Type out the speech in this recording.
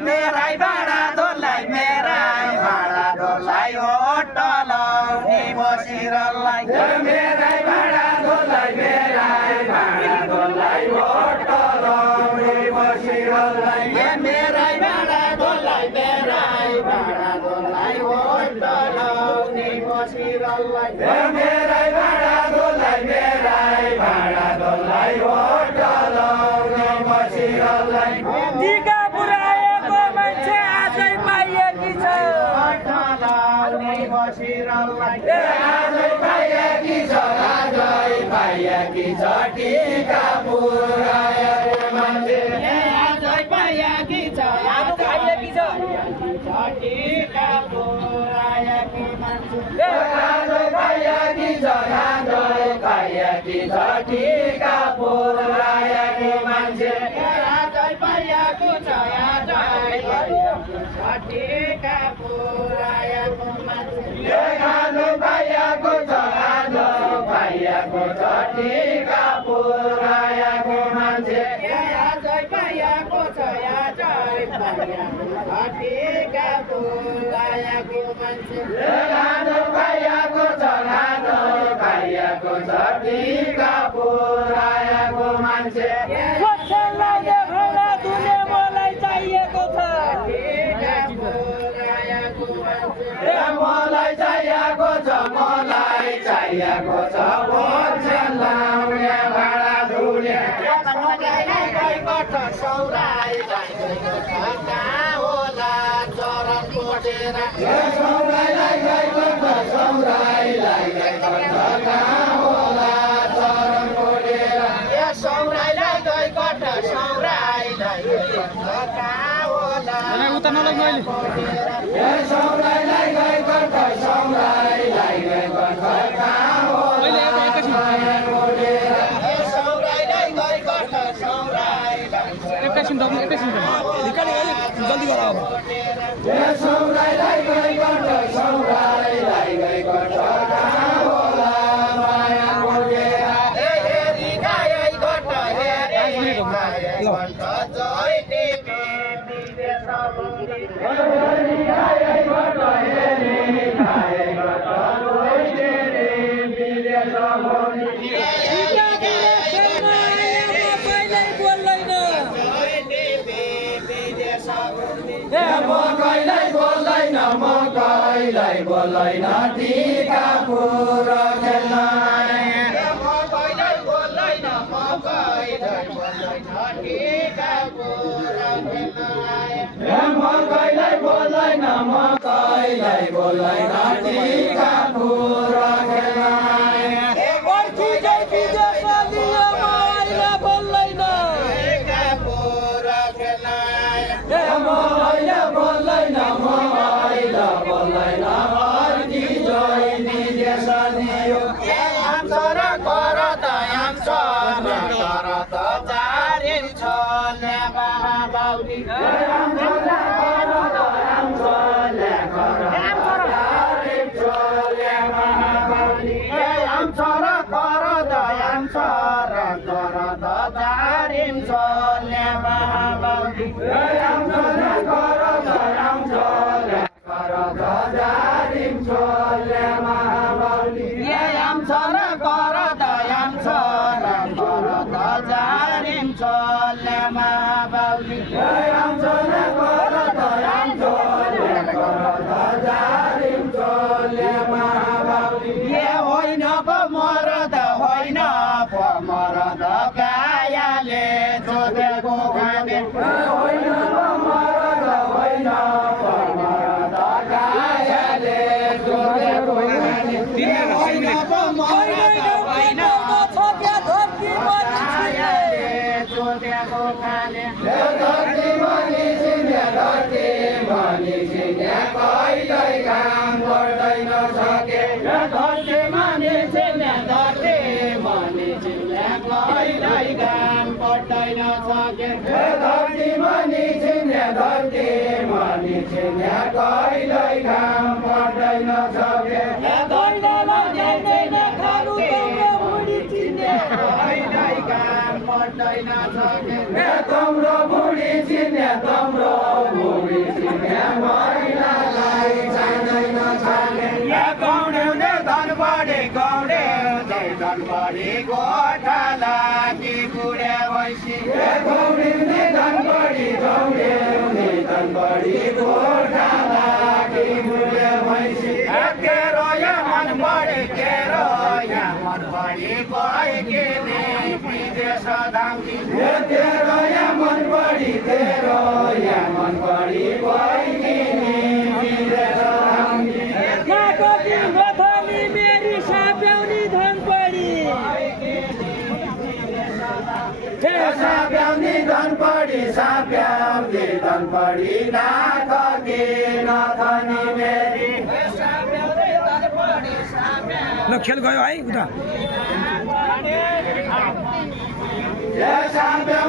Mirae भाडा Dolai Mirae भाडा Dolai होटलाउने बसिरलाई Mirae भाडा दोलाई मेराई भाडा दोलाई होटलाउने बसिरलाई मेराई भाडा दोलाई मेराई भाडा दोलाई होटलाउने बसिरलाई मेराई भाडा दोलाई मेराई भाडा दोलाई होटलाउने बसिरलाई मरद होइन मरद गायाले चिन्याको खाले धरती मनी चिन्या धरती मनी चिन्या कहिल्यै काम गर्दैन सके धरती मनी चिन्या धरती मनी चिन्या कहिल्यै काम गर्दैन सके धरती मनी चिन्या धरती मनी चिन्या कहिल्यै काम गर्दैन सके तम्रो बुढी चिन्या तम्रो बुढी चिन्या महिलालाई जान्दैन सके गौडे धनबढी गौडे धनबढी गोठाला कि बुढे भैँसी गौडे धनबढी गौडे धनबढी गोठाला कि बुढे भैँसी तेरो यहाँ मन बढी तेरो यहाँ मन बढी गइकिने विदेश धाउकी तेरो यहाँ मन बढी तेरो यहाँ मन बढी गइकिने विदेश धाउकी मेरी साप्याउनी धन पढी साप्याउनी धन पढी साप्याउनी धन पढी नाथकी नथनी मेरी ल खेल गयो है उता साप्या